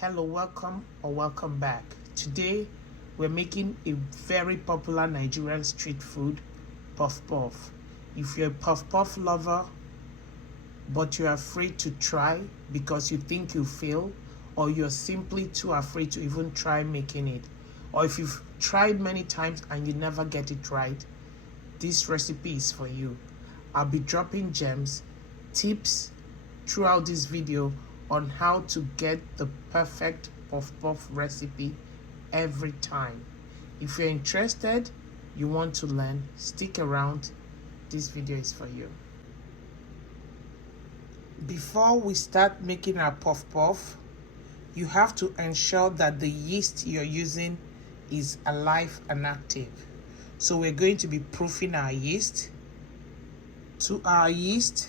Hello, welcome or welcome back. Today we're making a very popular Nigerian street food, puff puff. If you're a puff puff lover but you're afraid to try because you think you fail, or you're simply too afraid to even try making it, or if you've tried many times and you never get it right, this recipe is for you. I'll be dropping gems, tips throughout this video on how to get the perfect puff puff recipe every time. If you're interested, you want to learn, stick around. This video is for you. Before we start making our puff puff, you have to ensure that the yeast you're using is alive and active. So we're going to be proofing our yeast. To our yeast,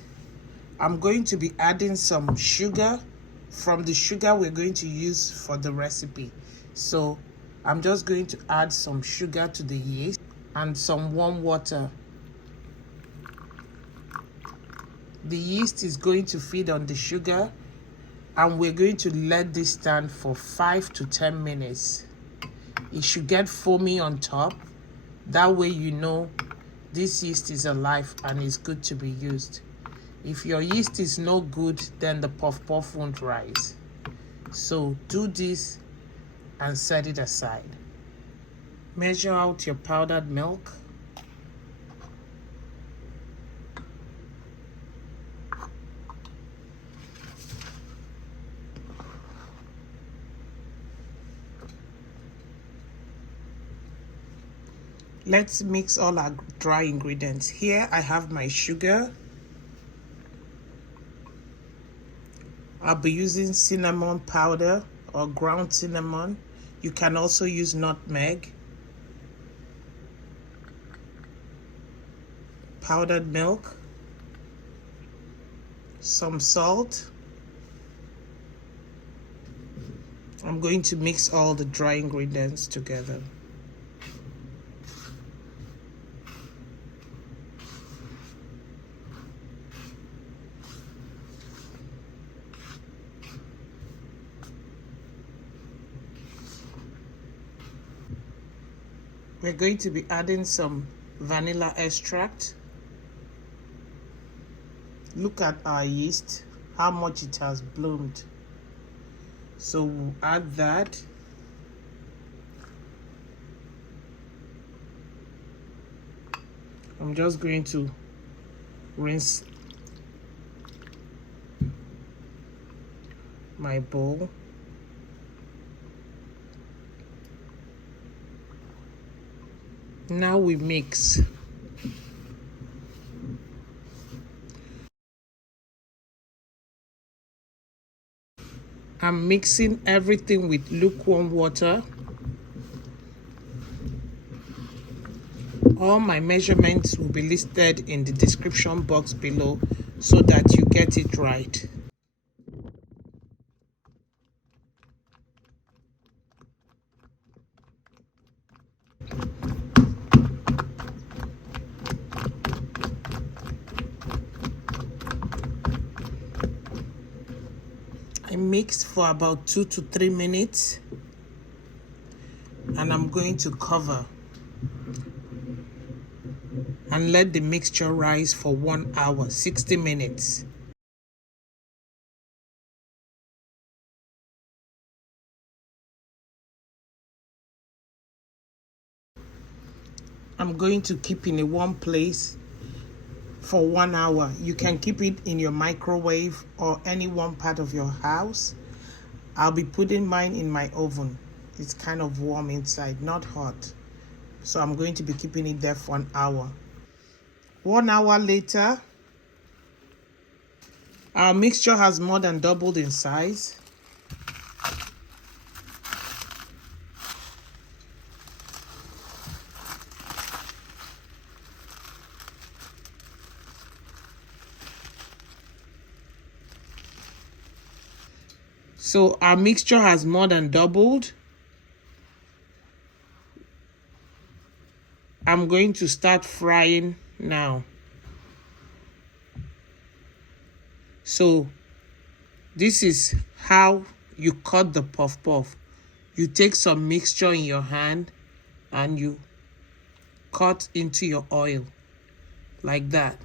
I'm going to be adding some sugar from the sugar we're going to use for the recipe. So I'm just going to add some sugar to the yeast and some warm water. The yeast is going to feed on the sugar, and we're going to let this stand for 5 to 10 minutes. It should get foamy on top. That way you know this yeast is alive and is good to be used. If your yeast is no good, then the puff puff won't rise. So do this and set it aside. Measure out your powdered milk. Let's mix all our dry ingredients. Here I have my sugar. I'll be using cinnamon powder or ground cinnamon. You can also use nutmeg. Powdered milk. Some salt. I'm going to mix all the dry ingredients together. We're going to be adding some vanilla extract. Look at our yeast, how much it has bloomed. So we'll add that. I'm just going to rinse my bowl. Now we mix. I'm mixing everything with lukewarm water. All my measurements will be listed in the description box below so that you get it right. I mixed for about 2 to 3 minutes, and I'm going to cover and let the mixture rise for 1 hour, 60 minutes. I'm going to keep in a warm place for 1 hour. You can keep it in your microwave or any warm part of your house. I'll be putting mine in my oven. It's kind of warm inside, not hot. So I'm going to be keeping it there for 1 hour. 1 hour later, our mixture has more than doubled in size. So our mixture has more than doubled. I'm going to start frying now. So this is how you cut the puff puff. You take some mixture in your hand and you cut into your oil like that.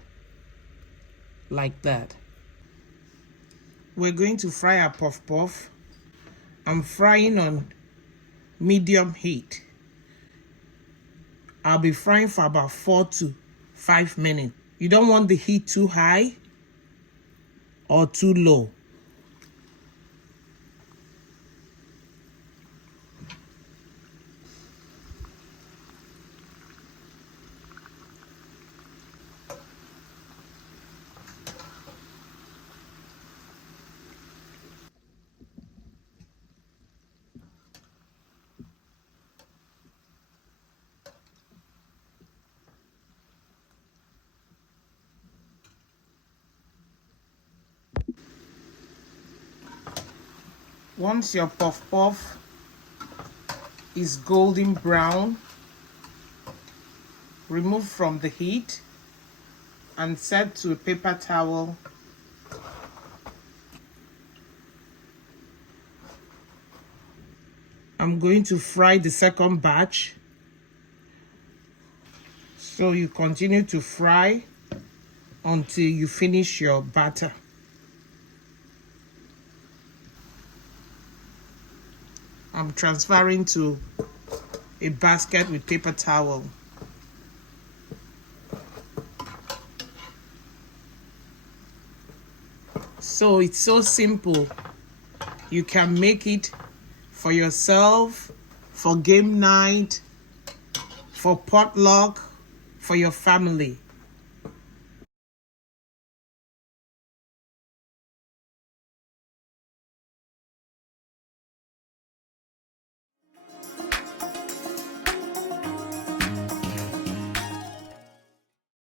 Like that. We're going to fry our puff puff. I'm frying on medium heat. I'll be frying for about 4 to 5 minutes. You don't want the heat too high or too low. Once your puff puff is golden brown, remove from the heat and set to a paper towel. I'm going to fry the second batch. So you continue to fry until you finish your batter. I'm transferring to a basket with paper towel. So it's so simple. You can make it for yourself, for game night, for potluck, for your family.